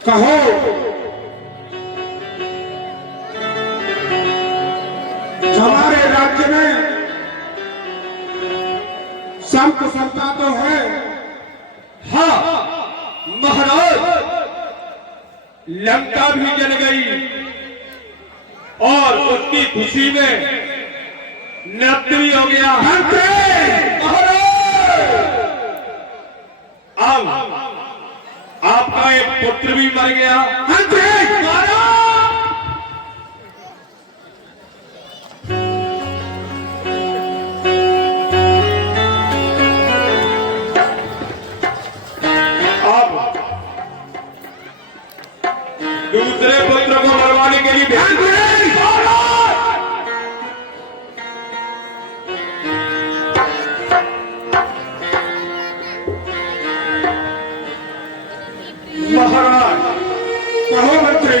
कहो हमारे राज्य में संत सत्ता तो है। हाँ महाराज, लंका भी जल गई और उसकी खुशी में नृत्य भी हो गया। अब आपका एक पुत्र भी मर गया। अब दूसरे पुत्र को मरवाने के लिए भेज महाराज कहो मंत्री,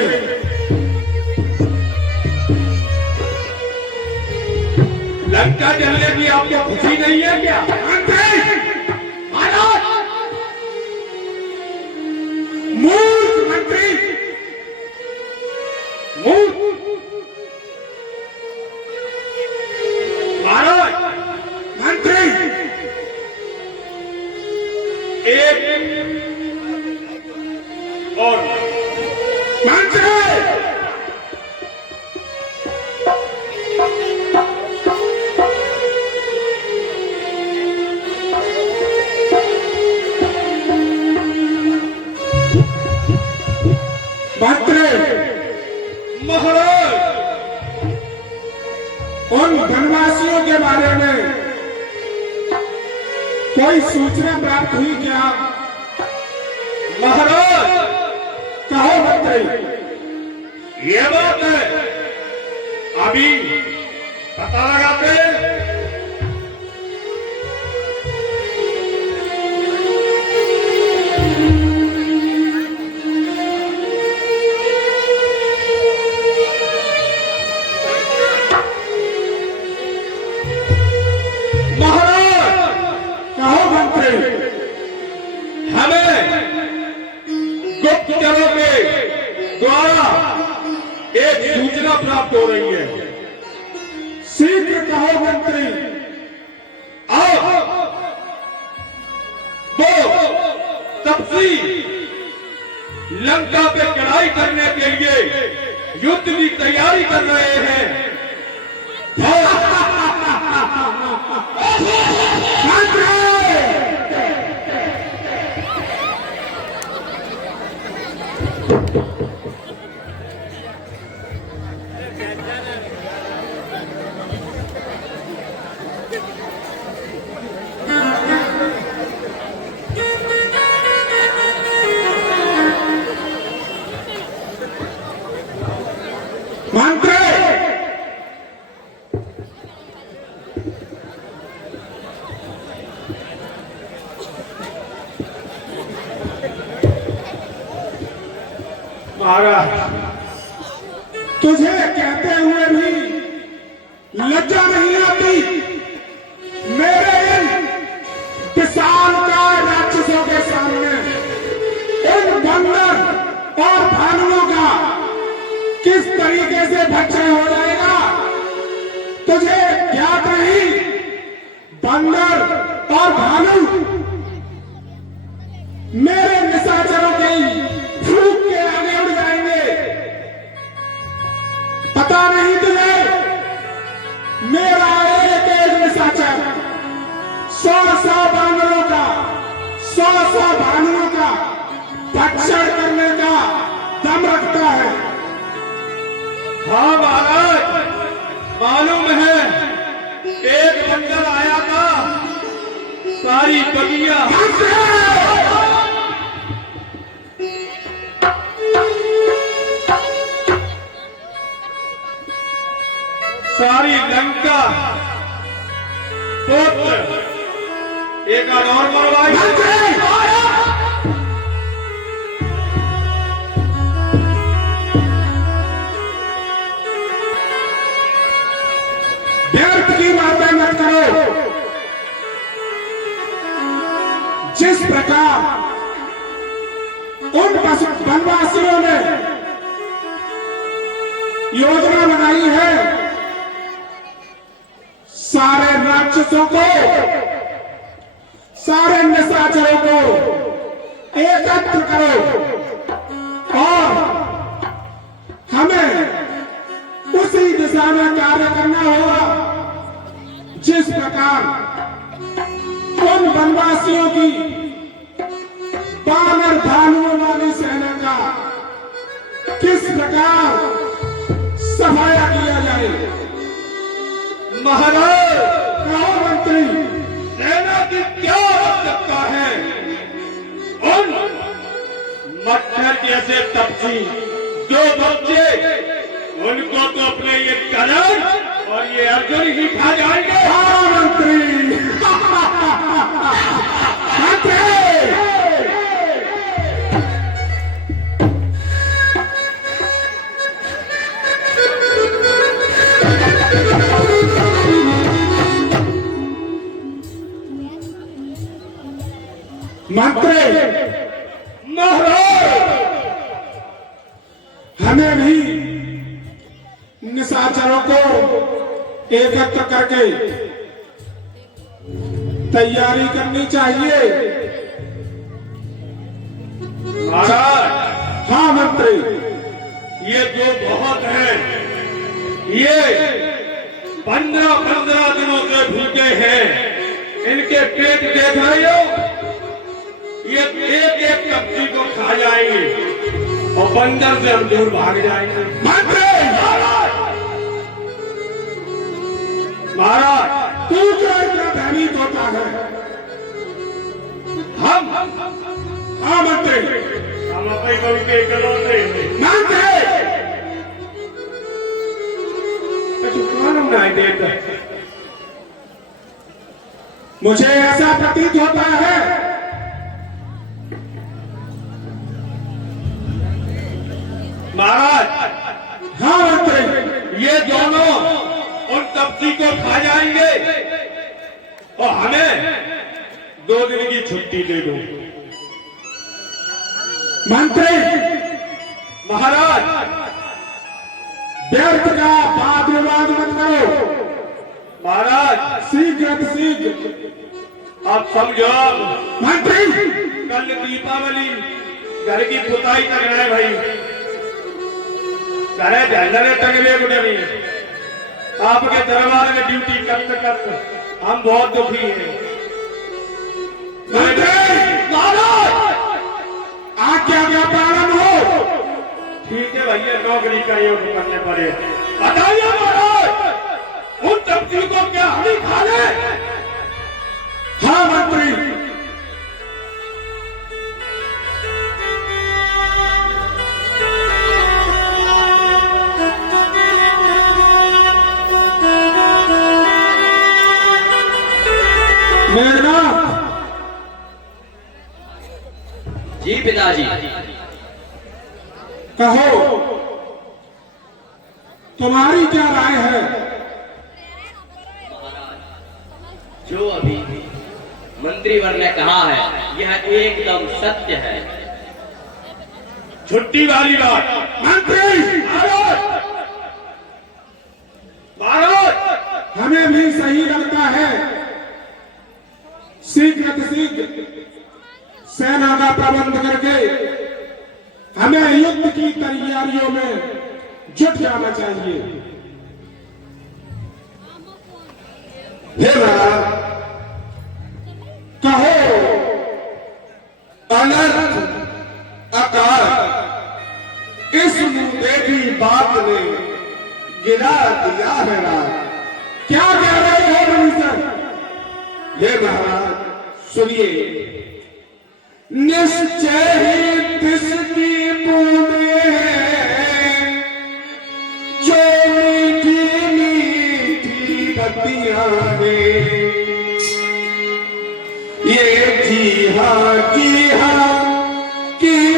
लंका जलने की आपको खुशी नहीं है क्या? मूर्ख मंत्री, मूर्ख महाराज, मंत्री एक और मंत्री महाराज, उन वनवासियों के बारे में कोई सूचना प्राप्त हुई क्या? महाराज कहो मंत्री। ये बात है, अभी पता लगाते हैं। गुप्तचरों के द्वारा एक सूचना प्राप्त हो रही है। शीघ्र कहो मंत्री। आओ तो तपसी लंका पे चढ़ाई करने के लिए युद्ध की तैयारी कर रहे हैं। महाराज, तुझे कहते हुए भी लज्जा नहीं आती? मेरे इन विशालकाय राक्षसों के सामने इन बंदर और भालुओं का किस तरीके से भक्षण हो जाएगा तुझे ज्ञात नहीं? बंदर और भालू मेरे निशाचरों की फूंक के आगे उड़ जाएंगे। पता नहीं तुझे? मेरा एक एक निशाचर 100 बानरों का 100 भालुओं का भक्षण करने का दम रखता है। हाँ महाराज, मालूम है, एक बंदर आया था, सारी बगिया सारी लंका पुत्र एक और मरवाई। व्यर्थ की बातें मत करो। जिस प्रकार उन वनवासियों ने योजना बनाई है, सारे राक्षसों को, सारे निशाचरों को एकत्र करो और हमें उसी दिशा में कार्य करना होगा जिस प्रकार उन वनवासियों की बानर भालुओं वाली सेना का किस प्रकार सफाया किया जाए। महाराज, कहो मंत्री, सेना की क्या आवश्यकता है? उन मच्छर जैसे तपसी जो बच्चे, उनको तो अपने ये करण और ये अर्जुन ही खा जाएंगे। हाँ मंत्री, मंत्री, मंत्री, महाराज, हमें भी निशाचरों को एकत्र करके तैयारी करनी चाहिए। महाराज, हाँ मंत्री, ये जो बहुत है, ये 15-15 दिनों से भूखे हैं। इनके पेट देख रहे हो, ये एक एक कपची को खा जाएंगे और बंदर से हम दूर भाग जाएंगे। मंत्री, महाराज, तू क्यों इतना भयभीत होता है? हम हाँ मंत्री, अपने कविते करोगे मंत्री, मालूम नहीं देता। मुझे ऐसा प्रतीत होता है महाराज, हाँ मंत्री, ये दोनों उन तपसी को खा जाएंगे और हमें 2 दिन की छुट्टी दे दो। मंत्री, महाराज, व्यर्थ का वाद विवाद मत करो। महाराज, शीघ्र आप समझो, मंत्री, कल दीपावली, घर की पुताई तक रहे भाई, घरे झंडे टंगले गुड़े नहीं। आपके दरबार में ड्यूटी करते करते हम बहुत दुखी हैं। महाराज, आज्ञा का पालन हो। ठीक है भैया, नौकरी करिए तो करने पड़े। बताइए महाराज, उन तपसी को क्या हम ही खा ले? हाँ मंत्री, मेघनाथ, जी पिताजी। कहो तुम्हारी क्या राय है? जो अभी मंत्रीवर ने कहा है यह एकदम सत्य है। छुट्टी वाली बात। मंत्री, महाराज, हमें भी सही लगता है। शीघ्र सेना का प्रबंध करके हमें युद्ध की तैयारियों में जुट जाना चाहिए। कहो अनर्थ अकाल इस मुद्दे बात ने गिरा दिया है रात। क्या कह रहे हो मिनिस्टर? हे महाराज सुनिए, निश्चय ही किसकी बूंदे हैं जो मीठी मीठी बत्तियां हैं। ये जी हाँ की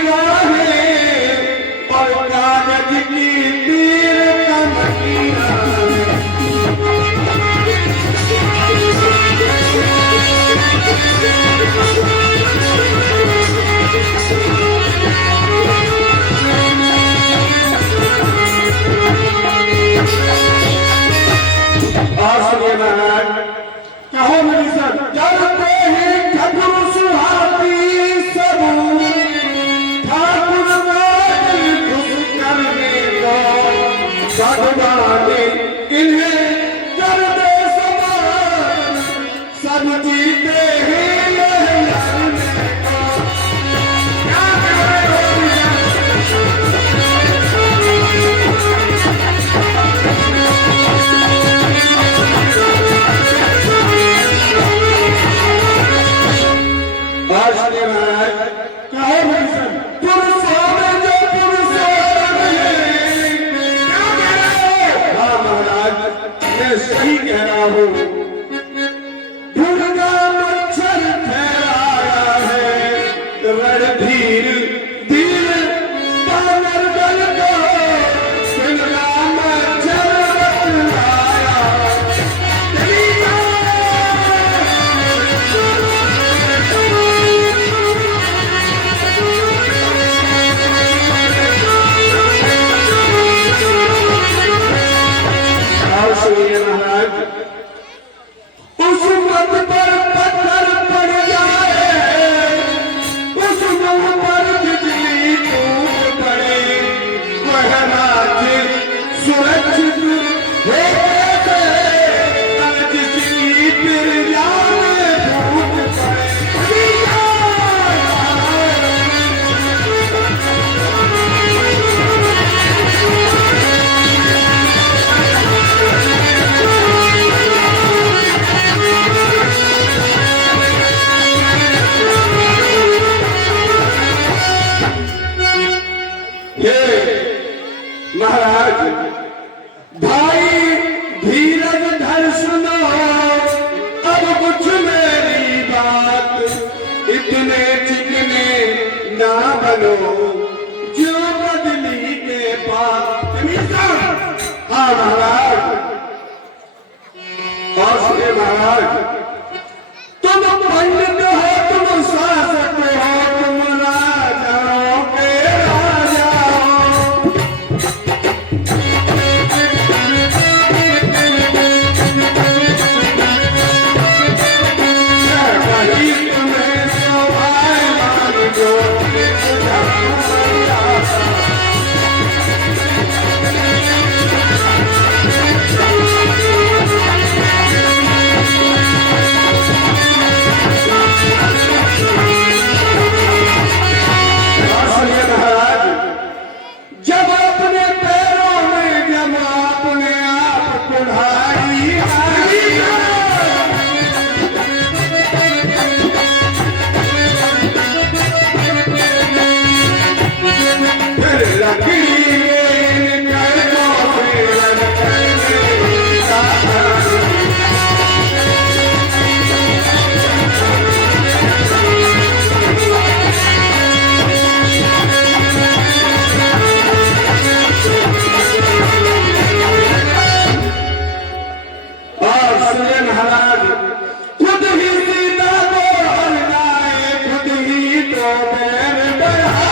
राहें और कागज की तीर कमटियां हैं। बोलिए महाराज। कहो भीषण, पुरुषों में जो पुरुषोत्तम है। क्या कह रहे हो? हाँ महाराज, मैं सही कह रहा हूँ। दुर्गा मच्छर फैलाया है, रणधीर धीर बानर दल को दुर्गा मच्छर फैलाया। और सुनिए महाराज, उस मत पर पत्थर पड़ जाए, उस मुंह पर बिजली टूट पड़े, वह राज्य सुरक्षित हो गए, जिसकी प्रजा में फूट पड़े। महाराज, भाई धीरज धर सुनो, अब कुछ मेरी बात, इतने चिकने ना बनो जो बदली के पास। हाँ महाराज, और सुनिए महाराज, तुम पंडित हो, तुम शासक हो, तुम राजाओं के राजा हो। तुम्हें सौभाग्यवान जो जब अपने पैरों में जब अपने आप कुल्हाड़ी आई, फिर लकड़ी में निकल को फिर महाराज, खुद ही सीता को हरनाए, खुद ही तो पैर बढ़ाए।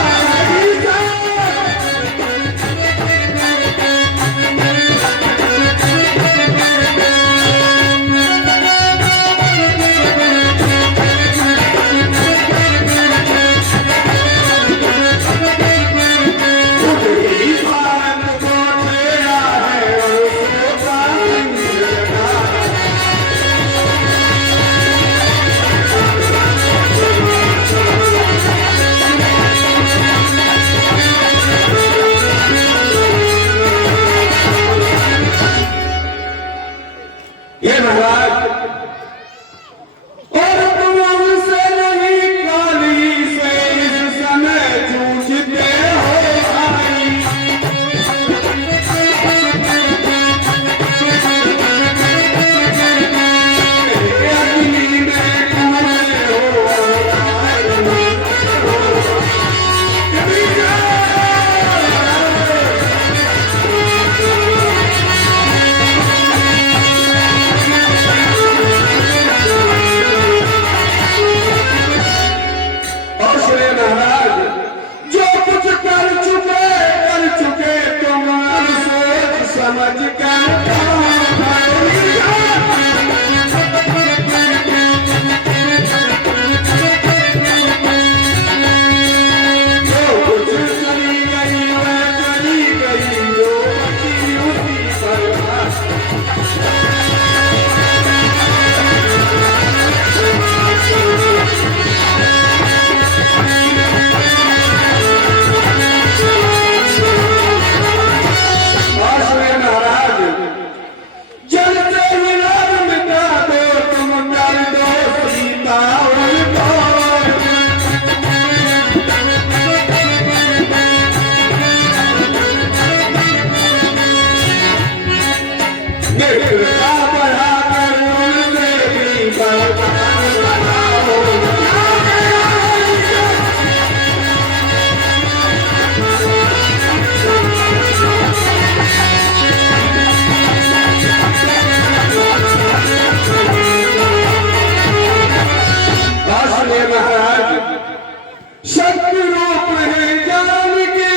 शक्ति रूप है जान की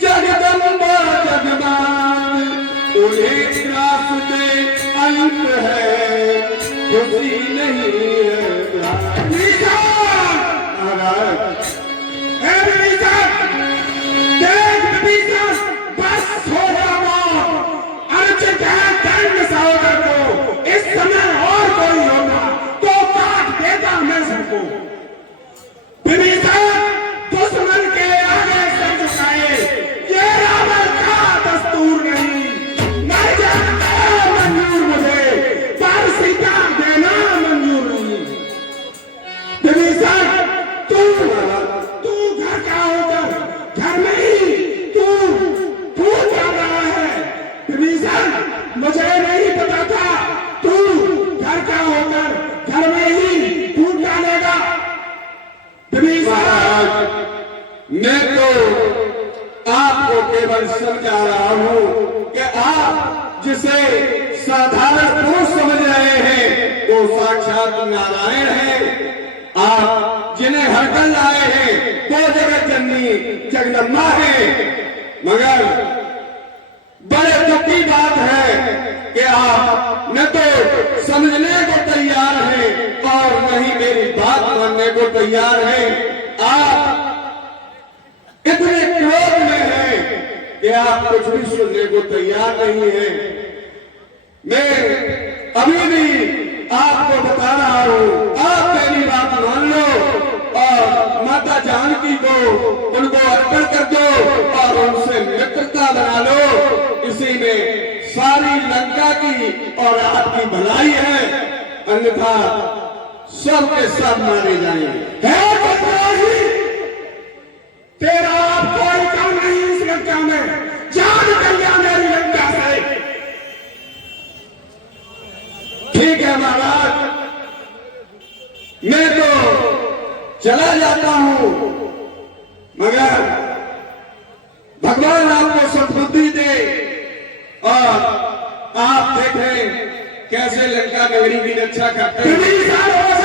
जगदम्बा जगदान, उन्हें त्रास दे अंत है, खुशी नहीं है महाराज। बस हो जाओ, अनुचित है दंड सहोदर को, इस समय और कोई होगा तो काट देता मैं सबको। विभीषण दुश्मन के आगे सर झुकाए, ये रावण का दस्तूर नहीं, मर जाना मंजूर मुझे, पर सीता देना मंजूर नहीं। विभीषण तू घर का होकर घर में ही तू फूट रहा है। विभीषण मुझे नहीं पता था तू घर का होकर घर में ही फूट डालेगा। महाराज, मैं तो आपको केवल समझा रहा हूं कि आप जिसे साधारण पुरुष समझ रहे हैं वो साक्षात नारायण हैं। आप जिन्हें हरकल लाए हैं वो जगत जननी जगदम्बा है। मगर बड़े दुख की बात है कि आप न तो समझने को तैयार हैं और न ही मेरी बात मानने को तैयार हैं। आप इतने क्रोध में हैं कि आप कुछ भी सुनने को तैयार नहीं हैं। मैं अभी भी आपको बता रहा हूं, आप मेरी बात मान लो और माता जानकी को उनको अर्पण कर दो और उनसे मित्रता बना लो। इसी में सारी लंका की और आपकी भलाई है, अन्यथा सब के सब मारे जाएंगे। तेरा कोई काम नहीं इस लंका में, जान कल्याण मेरी लंका से। ठीक है महाराज, मैं तो चला जाता हूं, मगर भगवान आपको सद्बुद्धि दे और आप देखें कैसे लंका नगरी की रक्षा करते हैं।